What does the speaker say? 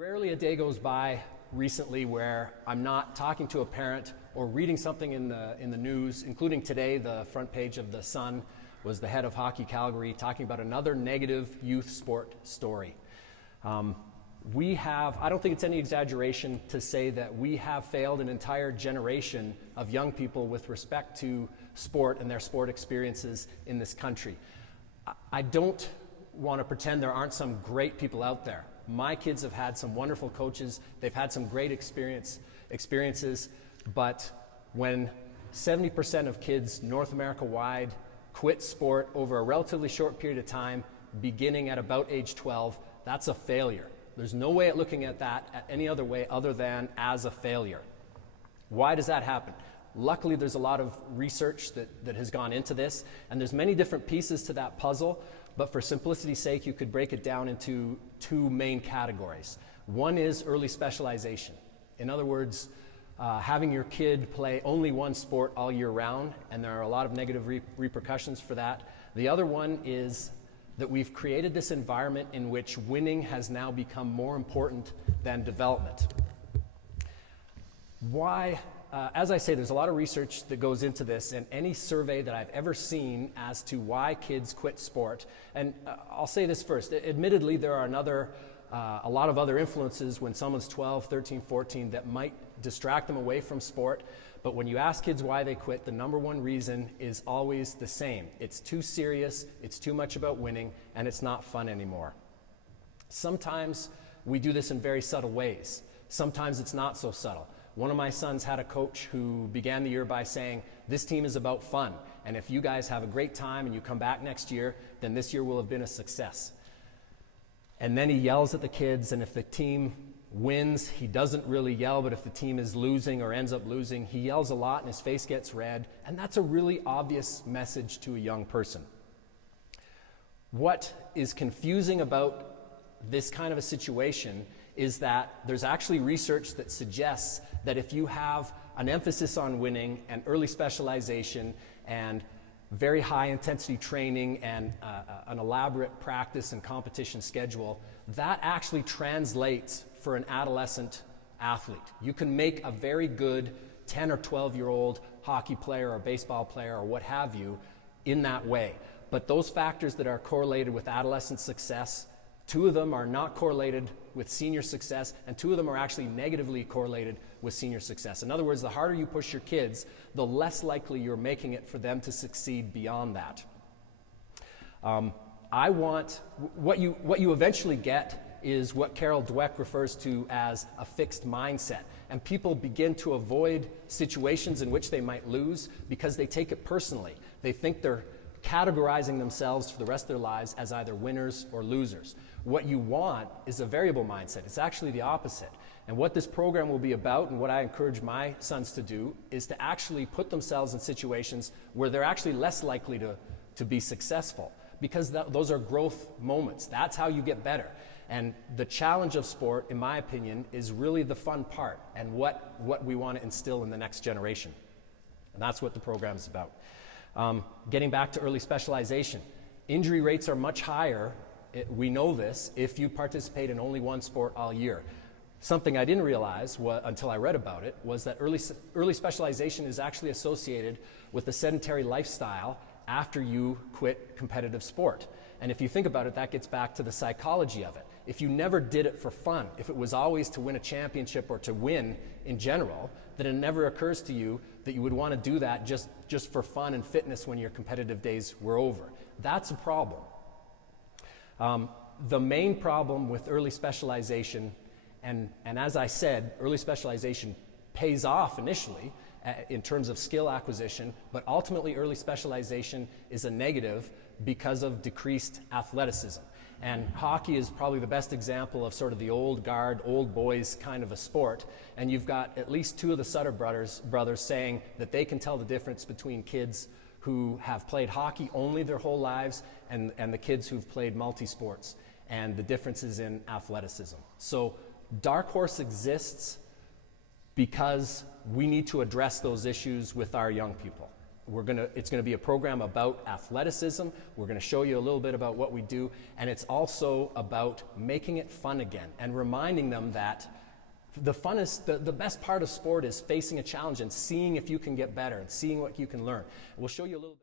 Rarely a day goes by recently where I'm not talking to a parent or reading something in the news, including today. The front page of The Sun was the head of Hockey Calgary talking about another negative youth sport story. We have, I don't think it's any exaggeration to say that we have failed an entire generation of young people with respect to sport and their sport experiences in this country. I don't want to pretend there aren't some great people out there. My kids have had some wonderful coaches. They've had some great experiences, but when 70% of kids North America wide quit sport over a relatively short period of time, beginning at about age 12, that's a failure. There's no way at looking at that at any other way other than as a failure. Why does that happen? Luckily, there's a lot of research that has gone into this, and there's many different pieces to that puzzle, but for simplicity's sake, you could break it down into two main categories. One is early specialization. In other words, having your kid play only one sport all year round, and there are a lot of negative repercussions for that. The other one is that we've created this environment in which winning has now become more important than development. Why? As I say, there's a lot of research that goes into this, and any survey that I've ever seen as to why kids quit sport, and I'll say this first, admittedly there are a lot of other influences when someone's 12, 13, 14 that might distract them away from sport, but when you ask kids why they quit, the number one reason is always the same. It's too serious, it's too much about winning, and it's not fun anymore. Sometimes we do this in very subtle ways. Sometimes it's not so subtle. One of my sons had a coach who began the year by saying, "This team is about fun, and if you guys have a great time and you come back next year, then this year will have been a success." And then he yells at the kids, and if the team wins, he doesn't really yell, but if the team is losing or ends up losing, he yells a lot and his face gets red, and that's a really obvious message to a young person. What is confusing about this kind of a situation is that there's actually research that suggests that if you have an emphasis on winning and early specialization and very high intensity training and an elaborate practice and competition schedule, that actually translates for an adolescent athlete. You can make a very good 10 or 12-year-old hockey player or baseball player or what have you in that way. But those factors that are correlated with adolescent success, two of them are not correlated with senior success, and two of them are actually negatively correlated with senior success. In other words, the harder you push your kids, the less likely you're making it for them to succeed beyond that. What you eventually get is what Carol Dweck refers to as a fixed mindset. And people begin to avoid situations in which they might lose because they take it personally. They think they're categorizing themselves for the rest of their lives as either winners or losers. What you want is a variable mindset. It's actually the opposite. And what this program will be about, and what I encourage my sons to do, is to actually put themselves in situations where they're actually less likely to be successful, because those are growth moments. That's how you get better. And the challenge of sport, in my opinion, is really the fun part and what we want to instill in the next generation. And that's what the program is about. Getting back to early specialization, injury rates are much higher, we know this, if you participate in only one sport all year. Something I didn't realize until I read about it was that early specialization is actually associated with a sedentary lifestyle after you quit competitive sport. And if you think about it, that gets back to the psychology of it. If you never did it for fun, if it was always to win a championship or to win in general, then it never occurs to you that you would want to do that just for fun and fitness when your competitive days were over. That's a problem. The main problem with early specialization, and as I said, early specialization pays off initially in terms of skill acquisition, but ultimately early specialization is a negative because of decreased athleticism. And hockey is probably the best example of sort of the old guard, old boys kind of a sport. And you've got at least two of the Sutter brothers saying that they can tell the difference between kids who have played hockey only their whole lives and the kids who've played multi-sports, and the differences in athleticism. So Dark Horse exists because we need to address those issues with our young people. It's gonna be a program about athleticism. We're gonna show you a little bit about what we do, and it's also about making it fun again and reminding them that the best part of sport is facing a challenge and seeing if you can get better and seeing what you can learn. We'll show you a little bit.